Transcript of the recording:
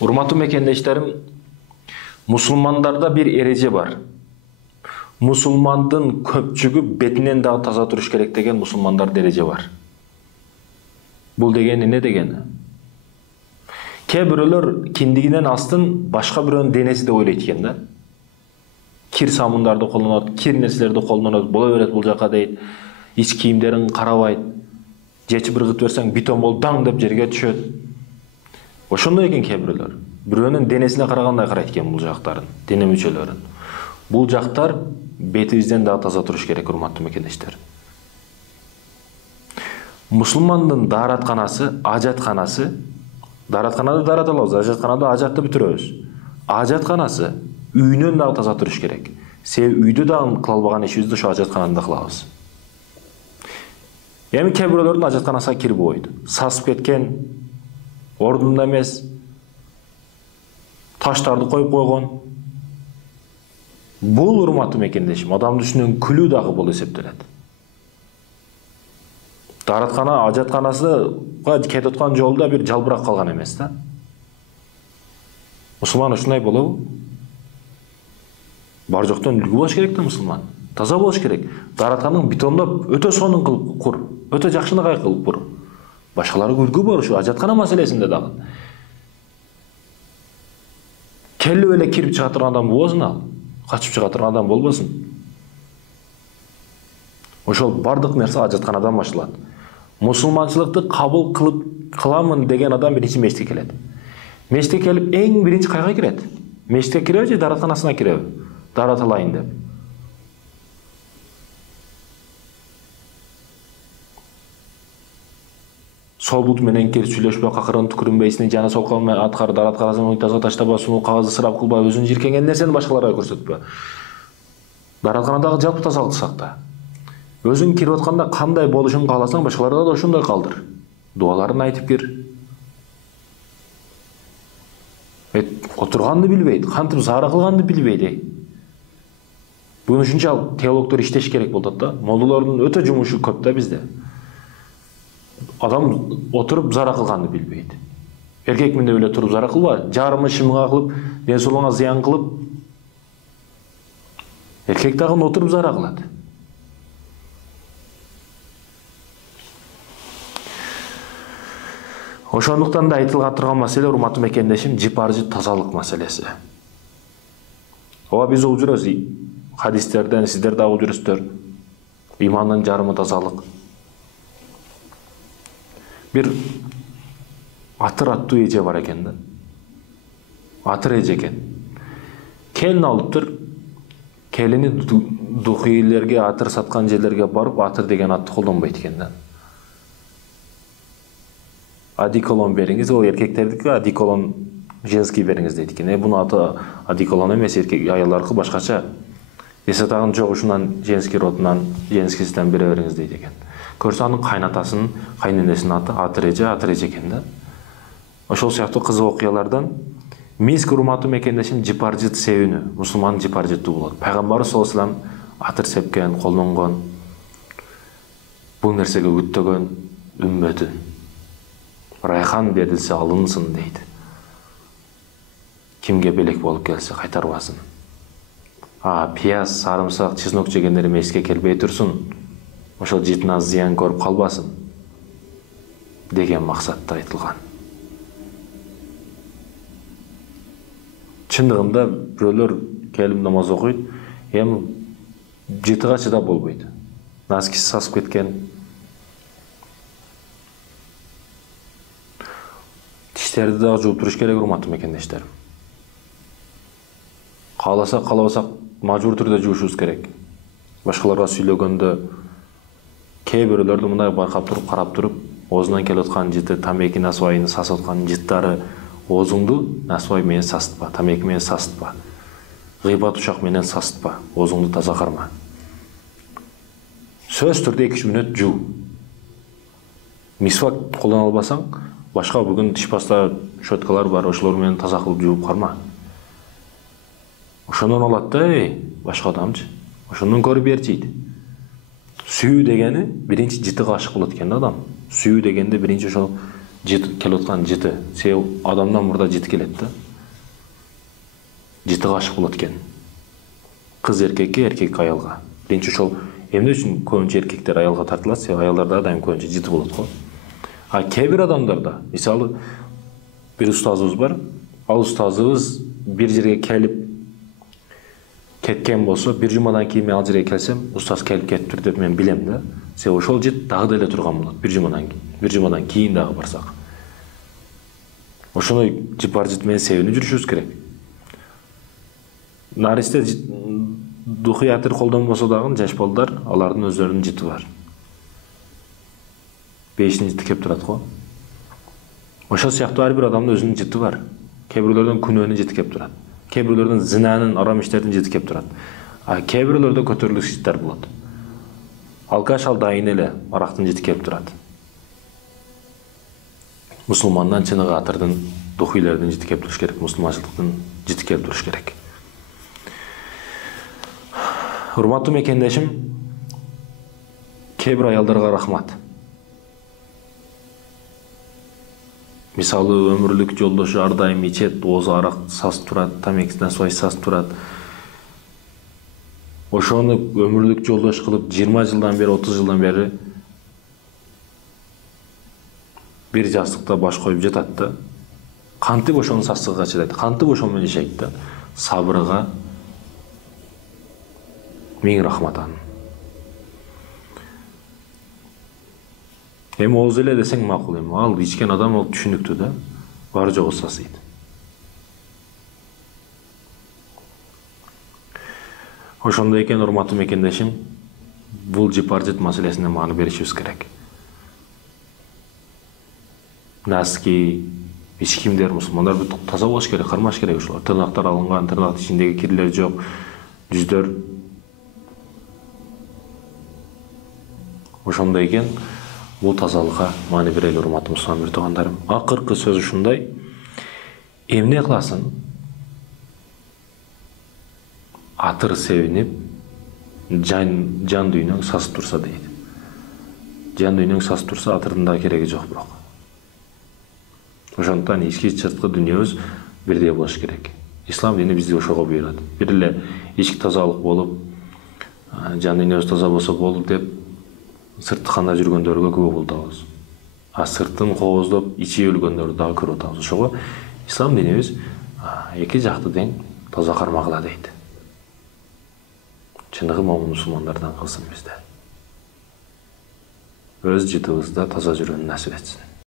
Урматтуу мекендештерим, мусулмандарда bir эреже бар. Мусулмандын көпчүгү бетинен дагы таза туруш керек деген мусулмандарда эреже бар. Бул дегени эмне дегени? Кээ бирөөлөр киндигинен астын башка бирөөнүн денеси деп ойлойт экен да. Кир самундарды колдонот, кир нерселерди колдонот, боло берет бул жака дейт. Ич кийимдерин карабайт. Жечип ыргытып берсең бетон болуп даң деп жерге түшөт. Ошондой экен кээ бирөөлөр. Бирөөнүн денесине карагандай карайт экен бул жактарын, дене мүчөлөрүн. Бул жактар бетибизден дагы таза туруш керек, урматтуу мекендештер. Мусулмандын дааратканасы, ажатканасы, дааратканада даарат алабыз, ажатканада ажатты бүтүрөбүз. Ажатканасы үйүнөн дагы таза туруш керек. Себеби үйдө дагы кыла албаган ишибизди ошо ажатканада кылабыз. Эми кээ бирөөлөрдүн ажатканасына кирип койду. Сасып кеткен, ордунда эмес, таштарды коюп койгон. Бул урматтуу мекендешим, адамдын үстүнөн күлүү дагы бул эсептелет. Даараткана, ажатканасыга кетип аткан жолдо бир жалбырак калган эмес да. Мусулман ушундай болобу? Бар жоктон үлгү болуш керек да мусулман. Таза болуш керек. Дааратканын бетондоп өтө сонун кылып кур, өтө жакшынакай кылып кур. Башкаларга үлгү болушу, ажаткана маселесинде дагы. Келип эле кирип чыга турган адам болбосун ал. Качып чыга турган адам болбосун. Ошол бардык нерсе ажатканадан башталат. Мусулманчылыкты кабыл кыламын деген адам биринчи мечитке келет. Мечитке келип эң биринчи кайга кирет? Мечитке киреби же дааратканасына киреби? Даарат алайын деп. Сол бут менен кер сүйлөшпөй, какырын түкүрүнбөйсүн, жана сол калмай аткар дааратканасын унтазга таштабай, суу кагазды сырап кылбай, өзүн жиркенген нерсени башкаларга көрсөтпө. Дааратканадагы жалпы тазалыкты сакта. Өзүң кирип атканда кандай болушун кааласаң, башкаларга да ошондой калдыр. Дуаларын айтып кир. Отурганды билбейт, кантип заара кылганды билбейт. Буну ушунча теологдор иштеш керек болот да. Молдолордун өтө жумушу көп да бизде. Адам отуруп зара кылганды билбейт. Эркек менде эле туруп зара кылба, жарымы шымга кылып, ден соолугуңа зыян кылып, эркек дагы отуруп зара кылат. Ошондуктан да айтылган турган маселе, урматтуу мекендешим, жипаржы тазалык маселеси. Ооба биз угуп жүрөбүз, хадистерден сиздер да угуп жүрөсүздөр. Имандын жарымы тазалык. Bir атыр аттуу эже бар экен да. Атыр эже экен. Келин алыптыр. Келини духийлерге, атыр саткан жерлерге барып, атыр деген атты колдонбойт экен да. Адиколон бериңиз, ол эркектердики, адиколон женский бериңиз дейт экен. Буну аты адиколон эмес, эркек аялдаркы башкача. Эсе тагын жок, ушунан женский родунан, женскийсинен бере бериңиз дейт экен. Көрсө анын кайнатасынын, кайненесинин аты атыр эже экен да. Ошол сыяктуу кызык окуялардан миск урматтуу мекендешим жипаржыт себүүнү, мусулман жипаржыттуу болот. Пайгамбарыбыз саллаллаху алейхи вассалам атыр сепкен, колдонгон, бул нерсеге үгүттөгөн үммөтү. Райхан берилсе алынсын дейт. Кимге белек болуп келсе кайтарбасын. Пияз, сарымсак, чеснок жегендер мешитке келбей турсун. Ошол жытынан зыян көрүп калбасын деген максатта айтылган. Чындыгында бирөөлөр келип намаз окуйт, эми жытыга чыдап болбойт. Носкиси сасып кеткен. Тиштерди дагы жууп туруш керек, урматтуу мекендештер. Кааласак, каалабасак мажбур түрдө жуушубуз керек. Башкаларга сүйлөгөндө кээ бирөөлөрдү мындай байкап туруп, карап туруп, оозунан келип аткан жыты, тамеки насыбайын сасып аткан жыттары, оозуңду насыбай менен сасытпа, тамеки менен сасытпа. Гыйбат ушак менен сасытпа, оозуңду таза карма. Сөз түрдө 2-3 мүнөт жуу. Мисвак колдоно албасаң, башка бүгүн тиш паста щеткалар бар, ошолор менен таза кылып жууп карма. Ошондон алат да, башка адамчы. Ошондон көрүп берчийт. Сүйүү дегени биринчи жытыга ашык болот экен да адам. Сүйүү дегенде биринчи ошол келип аткан жыты. Себеби адамдан мурда жыты келет да. Жыты гашык болот экен. Кыз эркекке, эркек аялга. Биринчи ошол эмне үчүн көбүнчө эркектер аялга тартылат? Себеби аялдарда дайым көбүнчө жыты болот го. А кээ бир адамдарда, мисалы, bir устазыбыз бар. Ал устазыбыз бир жерге келип кеткен болсо, бир жумадан кийин мен ал жерге келсем, устаз келип кетиптир деп мен билем да. Себеби ошол жыт дагы деле турган болот бир жумадан кийин. Бир жумадан кийин дагы барсак. Ошону бар жыт менен себинип жүрүшүбүз керек. Наристе духиятыр колдонбосо дагы жаш балдар, алардын өздөрүнүн жыты бар. Бешинчи жыты кеп турат го. Ошол сыяктуу ар бир адамдын өзүнүн жыты бар. Кээ бирлердин күнөөнүн жыты кеп турат. Кээ бирлердин зинанын, арам иштердин жыты кеп турат. А кээ бирлерде көтөрүлүш жыттар болот. Алкаш ал дайын эле арактын жыты кеп турат. Мусулмандан чыныгы атырдын, духилердин жыты кеп туруш керек, мусулманчылыктын жыты кеп туруш керек. Урматтуу мекендешим, кээ бир аялдарга рахмат. Мисалы, өмүрлүк жолдошу ар дайым ичет, оозу арак сасып турат, тамекисинен свай сасып турат. Ошону өмүрлүк жолдош кылып 20 жылдан бери, 30 жылдан бери бир жастыкта баш коюп жатат да. Кантип ошонун састыгыга чыдайт, кантип ошол менен жашайт да. Сабырга миң рахмат анын. Эми ооз эле десең макул эми. Ал ичкен адам ал түшүнүктүү да. Бар жогу сасыйт. Ошондой экен, урматтуу мекендешим, бул жыпар-жыт маселесине мааны беришибиз керек. Носки, эч кимдер, мусулмандар бүт таза болуш керек, кармаш керек ошолор. Тырнактар алынган, тырнак ичиндеги кирлер жок, жүздөр. Ошондой экен, бул тазалыкка маани берели, урматтуу мусулман туугандарым. Акыркы сөз ушундай. Эмне кыласың? Атыр себинип, жан дүйнөң сасып турса дейт. Жан дүйнөң сасып турса, атырдын да кереги жок бирок. Ошондуктан ички сырткы дүйнөбүз бирдей болуш керек. Ислам дини бизди ошого буйрат. Бир эле ички тазалык болуп, жан дүйнөбүз таза болсо болду деп сыртканда жүргөндөргө күбө болуп атабыз. А сыртын кооздоп, ичи өлгөндөрдү дагы көрүп атабыз. Ошого ислам динибиз эки жакты тең таза кармагыла дейт. Чыныгы момун мусулмандардан кылсын бизде. Өз жытыбызда таза жүрүүнү насип этсин.